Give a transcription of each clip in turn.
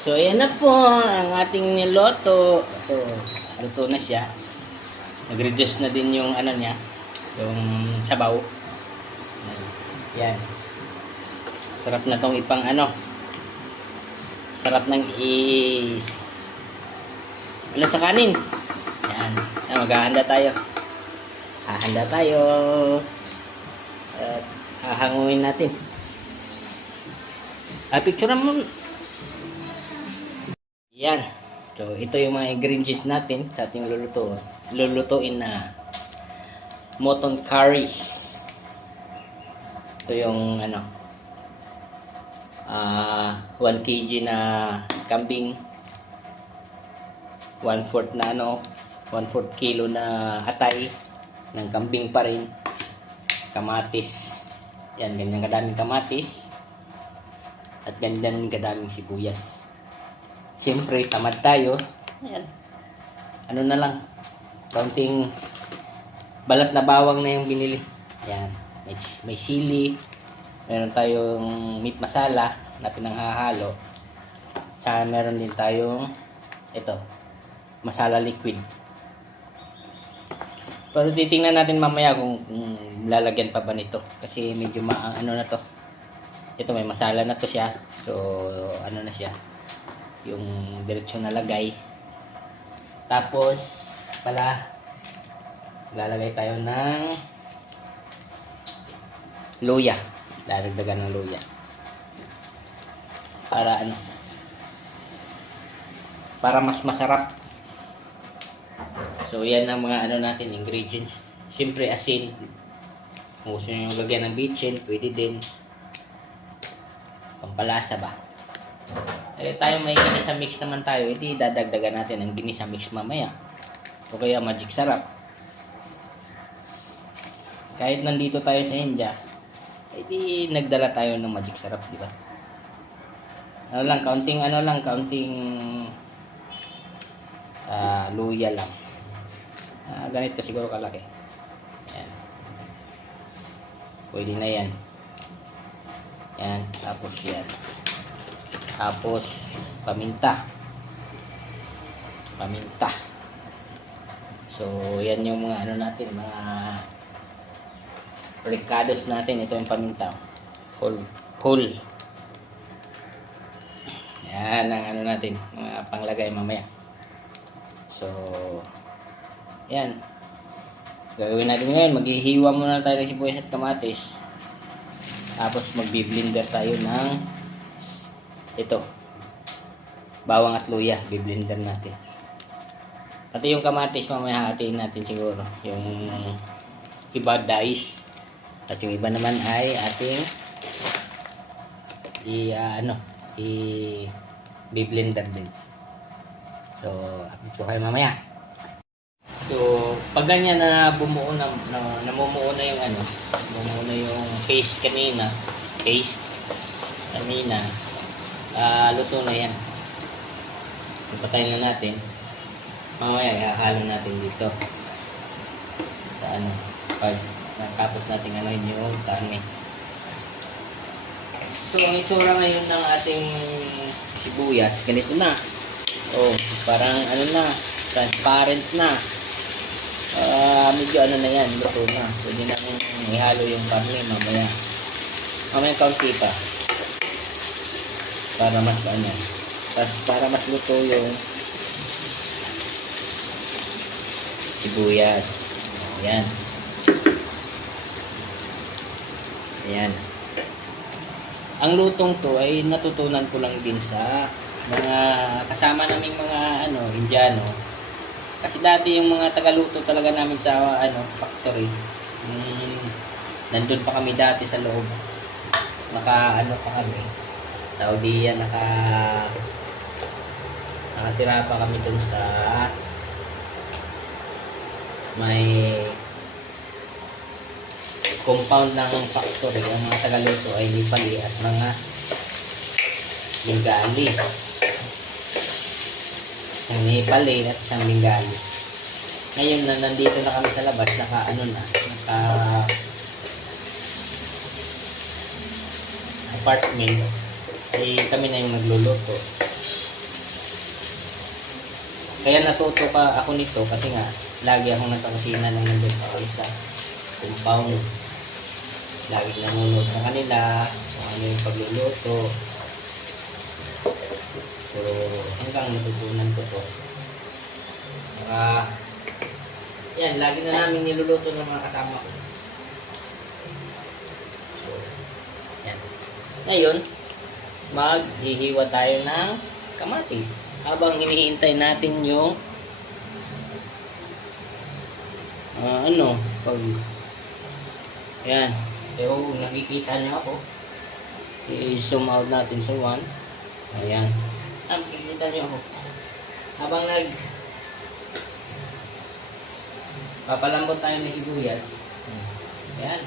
So, ayan na po ang ating niloto. So, luto na siya. Nag-reduce na din yung ano niya, yung sabaw. Yan. Sarap na tong ipang ano. Sarap ng ano sa kanin. Yan. Yan, maghahanda tayo. Hahanda tayo. At hahanguin natin. Picture mo. Yan. So, ito yung mga ingredients natin sa ating lulutuin na mutton curry. Ito yung ano 1 kg na kambing, 1/4 na ano 1/4 kilo na atay ng kambing pa rin, kamatis. Yan, ganyan kadaming kamatis at ganyan kadaming sibuyas. Siyempre, tamad tayo. Ayan. Ano na lang. Kaunting balat na bawang na yung binili. Ayan. May sili. Meron tayong meat masala na pinanghahalo. Tsaka meron din tayong ito. Masala liquid. Pero titingnan natin mamaya kung lalagyan pa ba nito. Kasi medyo ano na to. Ito, may masala na to siya. So, ano na siya. Yung diretso na lagay. Tapos pala lalagay tayo ng luya. Dadagdagan ng luya para ano, para mas masarap. So yan ang mga ano natin, ingredients. Siyempre asin. Kung gusto nyo lagyan ng bitchin, pwede din. Pampalasa ba. Tayo may ginisa mix naman tayo, hindi dadagdagan natin ang ginisa mix mamaya. O kaya magic sarap. Kahit nandito tayo sa India, hindi nagdala tayo ng magic sarap, di ba? Kaunting luya lang. Ganito siguro kalaki. Yan. Pwede na yan. Yan, tapos yan. Tapos paminta. So yan yung mga ano natin, mga ricados natin. Ito yung paminta. Whole. Yan ang ano natin, mga panglagay mamaya. So yan. Gagawin natin ngayon, maghihiwa muna tayo ng sibuyas at kamatis. Tapos magbi-blender tayo ng ito, bawang at luya, bi-blender natin. Pati yung kamatis mamaya hatiin natin siguro. Yung iba dice at yung iba naman ay ating bi-blender din. So, update ko kayo mamaya. So, pag ganyan na namumuo na yung ano, namumuo na yung paste kanina, luto na yan. Ipatayin na natin. Mamaya ihahalo natin dito sa ano, pag tapos natin ano yung karne. So ang itsura ngayon ng ating sibuyas, ganito na. Oh, parang ano na, transparent na. Medyo ano na yan, luto na. Pwede na ihalo yung karne mamaya kaunti pa. Para mas ano, para mas luto yung sibuyas. Ayan. Ang lutong to ay natutunan ko lang din sa mga kasama naming mga ano, Indiano. Kasi dati yung mga tagaluto talaga namin sa ano, factory. Nandun pa kami dati sa loob. Naka-ano pa kami. Saudi, nakatira pa kami dun sa may compound ng factory. Ang mga tagaluto ay Nepali at mga Bengali. Ang Nepali at isang Bengali. Ngayon na nandito na kami sa labas, apartment, kami na yung nagluluto. Kaya natuto ka ako nito kasi nga lagi akong nasa kusina nang nandun ako sa compound. Lagi nanonood sa kanila kung ano yung pagluluto. So, hanggang natutunan ko to. Saka, yan, lagi na namin niluluto ng mga kasama ko. So, yan. Ngayon, maghihiwa tayo ng kamatis. Habang hinihintay natin yung pag yan. Pero nakikita niyo ako. I-zoom out natin sa 1. Ayan. Nakikita niyo ako. Habang papalambot tayo ng sibuyas. Ayan.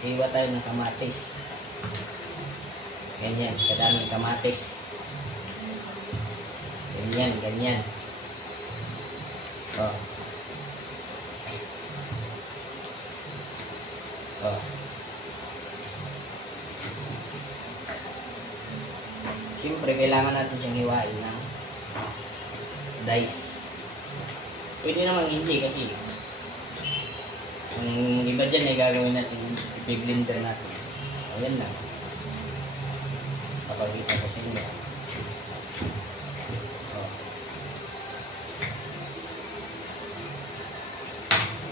Hiwa tayo ng kamatis. Ganyan, kadaming kamatis. Ganyan, ganyan. Oh. Oh. Siyempre, kailangan natin siyang hiwain ng dice. Pwede naman hindi kasi ang iba dyan ay gagawin natin, i-blender natin. O, yan lang. Papagita ko sa inyo. O.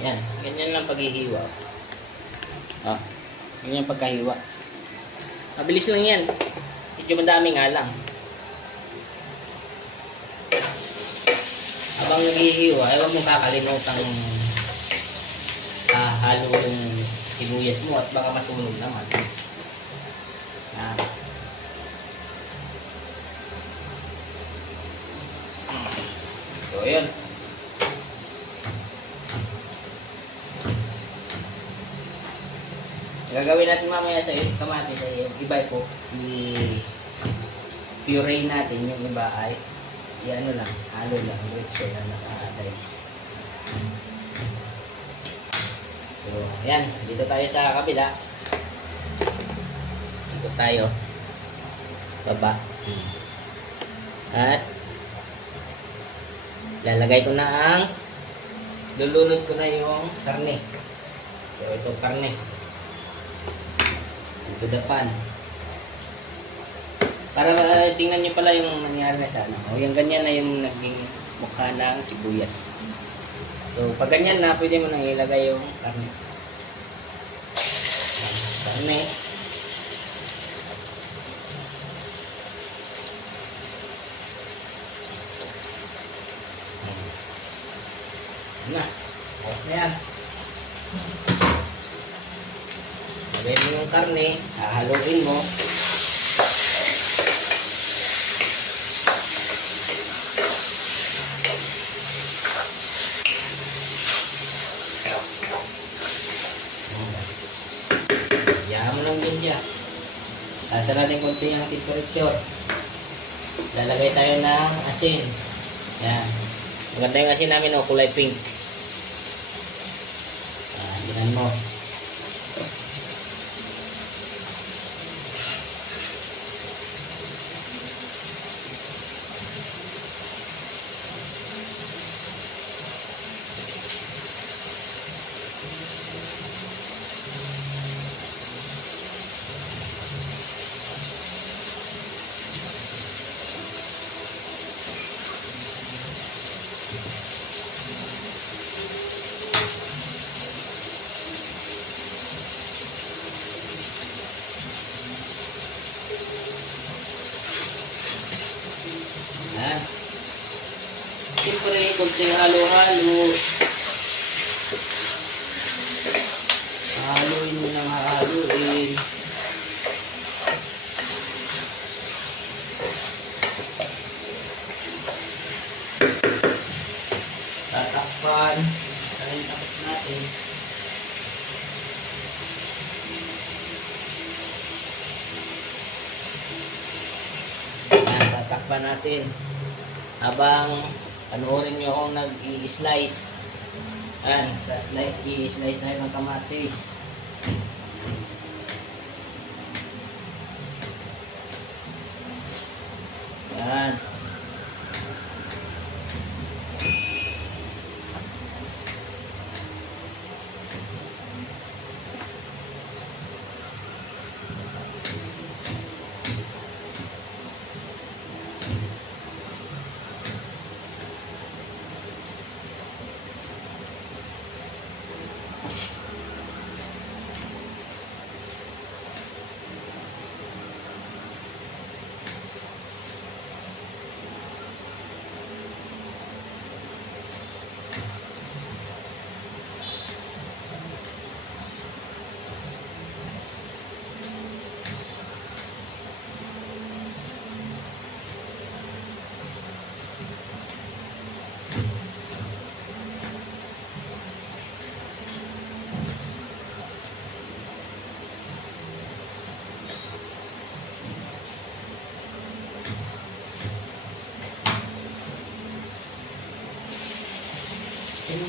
Yan. Ganyan lang paghihiwa. O. Ganyan pagkahiwa. Mabilis lang yan. Medyo madami nga lang. Habang naghihiwa, ay huwag mong kakalimutan halo yung sibuyas mo at baka masunog naman. So, yun. Gagawin natin mamaya sa kamatis ay iba po. I-puree natin. Yung iba ay i-ano lang, halo lang. Diretso na naka-dice. So, ayan. Dito tayo sa kabila. Dito tayo. Baba. At lalagay ko na ang lulunod ko na yung karne. So, ito karne. Ito dapan. Para tingnan nyo pala yung nangyari na sa ano. O, yung ganyan na yung naging mukha ng sibuyas. So, pag ganyan na, pwede mo nang ilagay yung karne. Karne. Na. Tapos na yan. Lagay mo yung karne. Hahaluin mo. Yaman lang din siya. Lasa natin konti yung temperature. Lalagay tayo ng asin. Yan. Maganda yung asin namin, o, kulay pink. Asinan mo. Siyempre, kunting halo-halo. Haluin mo nang haluin. Tatakpan. Kaya tapos natin. Yan, tatakpan natin. Habang panoorin nyo akong nag-i-slice. Ayan, sa slice, i-slice na yung kamatis. Ayan.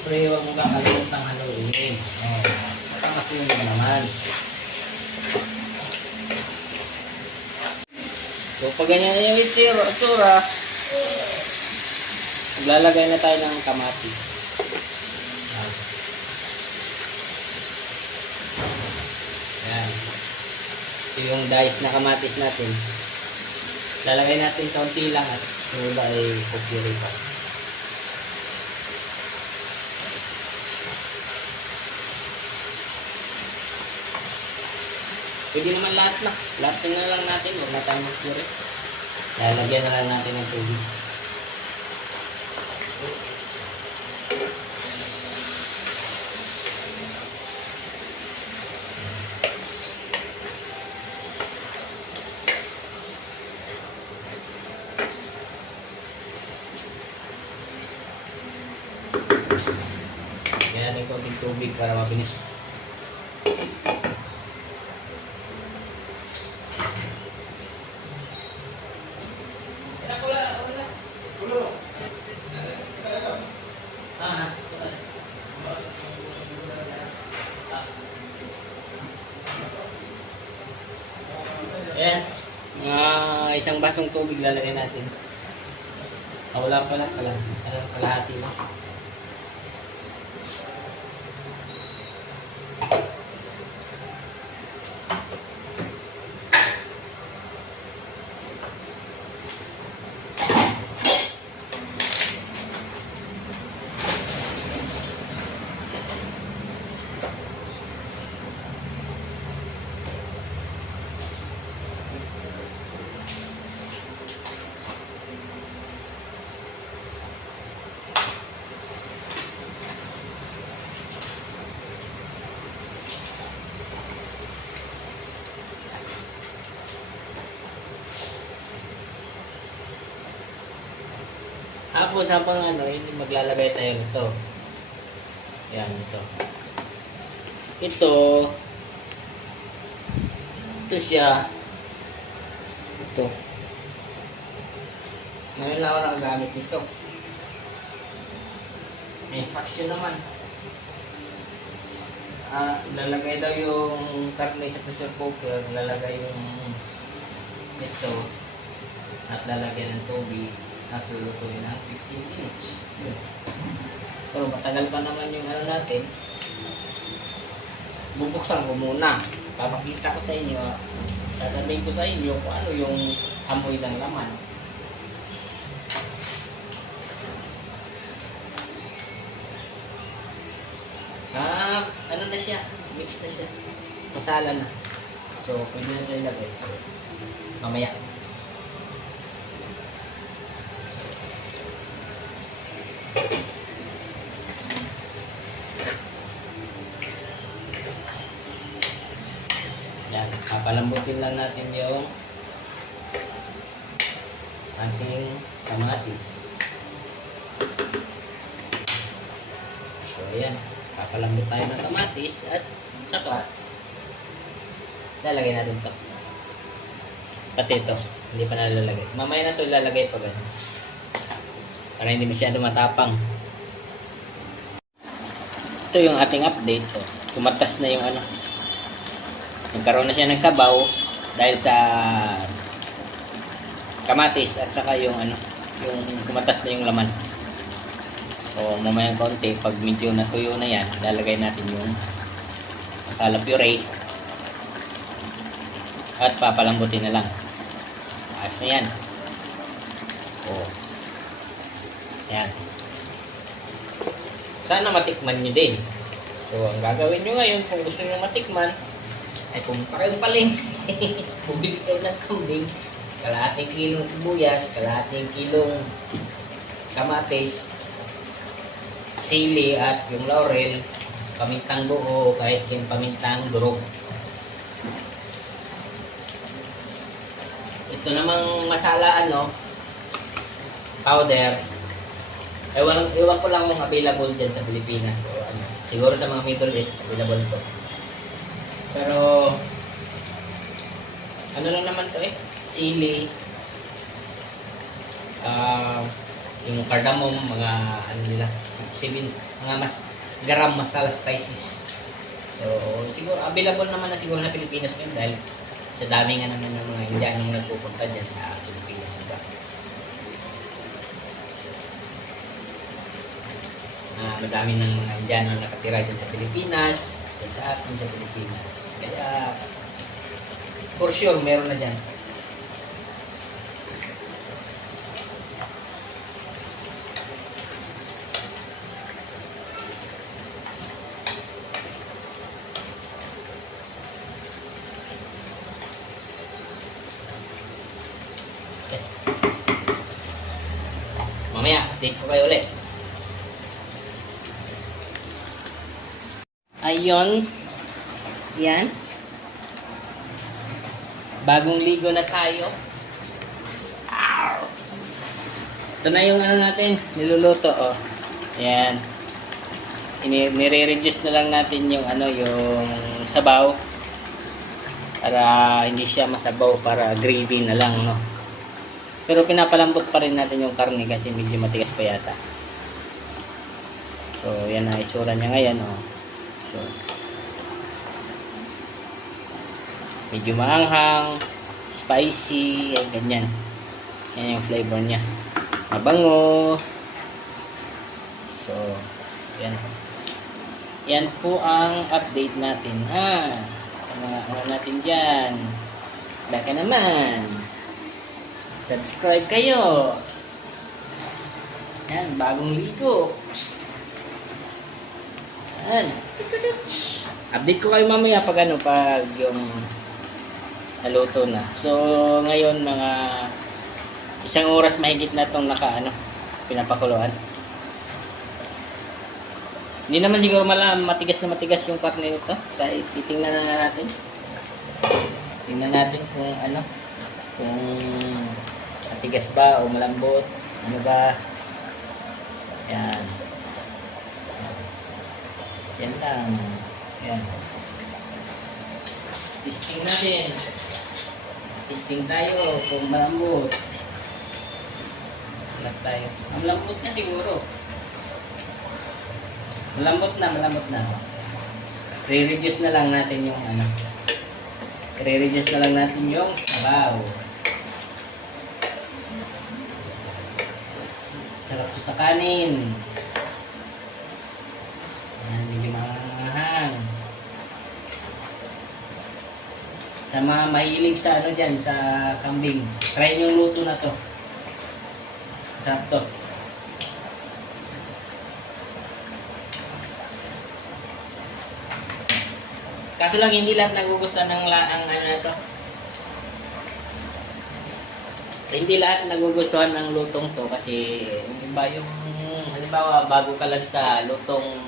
Siyempre, huwag mong kakalimutang haluin. Baka masunog naman. So, pag ganyan yung itsura, maglalagay na tayo ng kamatis. Ayan. Ito yung dice na kamatis natin. Lalagay natin kaunti lang at yung iba ay pupuri pa. Pwede naman lahat na. Lahat na lang natin. Huwag na tayo mag-pure. Lalagyan na lang natin ng tubig. Kaya natin konting tubig para mabilis. Ayan. Isang basong tubig lalagyan natin. Wala pala. Kalahati lang. Tapos habang maglalagay tayo nito. Yan, ito. Ito siya. Ito. Ngayon lang ako nakagamit nito. May instruction naman. Lalagay daw yung karne sa pressure cooker. Lalagay yung ito. At lalagyan ng tubig. Nasulutuin na 15 minutes. Pero matagal pa naman yung natin. Bubuksan ko muna. Papakita ko sa inyo. Sasabihin ko sa inyo kung ano yung amoy ng laman. Ano na siya? Mix na siya. Masala na. So, pwede na tayo ilagay. Mamaya. Yan, papalambutin lang natin yung ating kamatis. So, ayan, papalambot tayo ng kamatis at saka lalagay natin to. Pati ito, hindi pa nalalagay. Mamaya na ito ilalagay pa ganun. Para hindi masyado matapang. Ito yung ating update. Tumatas na yung nagkaroon na siya ng sabaw dahil sa kamatis at saka yung yung tumatas na yung laman. So mamayang konti, pag medyo natuyo na yan, lalagay natin yung masala puree at papalambutin na lang. Ayos na yan. Yan. Sana matikman nyo din. So, ang gagawin nyo ngayon, kung gusto nyo matikman, ay pumunta kayong palengke. Bumili kayo ng kambing, kalahating kilong sibuyas, kalahating kilong kamatis, sili at yung laurel, pamintang buo, kahit yung pamintang durog. Ito namang masala powder. Ewan ko lang kung available dyan sa Pilipinas o siguro sa mga Middle East available to. Pero lang naman to sili, Yung cardamom, mga ano nila, 7, mga garam masala spices. So, siguro, available naman na siguro sa Pilipinas ngayon dahil sa dami nga naman ng mga Indianong nagpupunta dyan sa Pilipinas. Diba? Madami ng mga Indianong nakatira dyan sa Pilipinas, dyan sa atin sa Pilipinas. Kaya, for sure, meron na dyan. Mamaya, update ko kayo ulit. Ayun. Yan. Bagong ligo na tayo. Ito na yung ano natin, niluluto, oh. Yan. Nire-reduce na lang natin yung ano, yung sabaw. Para hindi siya masabaw, para gravy na lang, no. Pero pinapalambot pa rin natin yung karne kasi medyo matigas pa yata. So, yan na itsura niya ngayon, oh. So, medyo maanghang, spicy, ay ganyan. Yan yung flavor niya. Mabango. So, yan. Yan po ang update natin. Sa mga ano natin dyan. Baka naman. Subscribe kayo. Yan, bagong ligo. Yan. Update ko kayo mamaya pag ano, pag yung naluto na. So, ngayon mga 1 oras mahigit na itong pinapakuluan. Hindi naman siguro matigas na matigas yung karne nito. Kahit titingnan na natin. Tingnan natin kung kung matigas ba o malambot. Ano ba? Yan. Yan lang. Yan. Testing natin. Testing tayo kung malambot. Malambot tayo. Malambot na siguro. Malambot na. Re-reduce na lang natin yung Re-reduce na lang natin yung sabaw. Sarap to sa kanin. Ayan, medyo mahang. Sa mga mahilig sa dyan, sa kambing, try nyo yung luto na to. Sarap to. Kaso lang hindi lahat nagugustuhan ng na to. Hindi lahat nagugustuhan ng lutong to kasi iba yung halimbawa bago ka lang sa lutong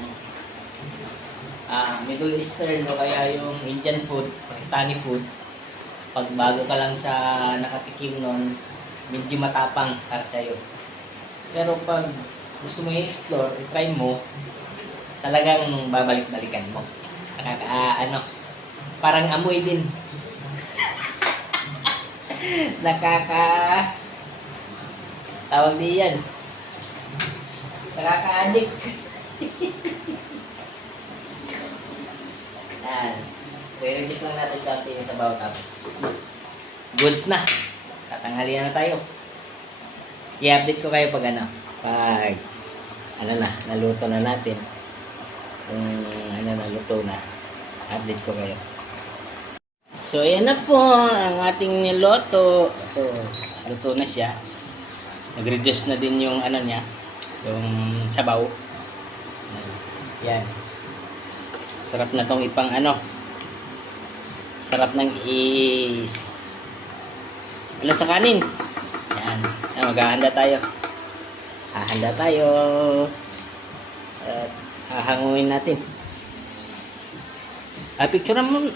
Middle Eastern o kaya yung Indian food, Pakistani food, pag bago ka lang sa nakatikim nun, medyo matapang para sa'yo. Pero pag gusto mo i-explore, i-try mo, talagang babalik-balikan mo. Parang amoy din. Tawag din yan. Nakaka-addict. Yan. Re-reduce lang natin konti yung sabaw tapos goods na. Tatanghalian na tayo. I-update ko kayo pag pag naluto na natin. Kung naluto na, update ko kayo. So, ayan na po ang ating niloto. So, luto na siya. Nag-reduce na din yung niya, yung sabaw. Yan. Sarap na tong ipang sarap ng sa kanin. Yan. Maghahanda tayo. Hahanda tayo. At hahanguin natin. Picture mo.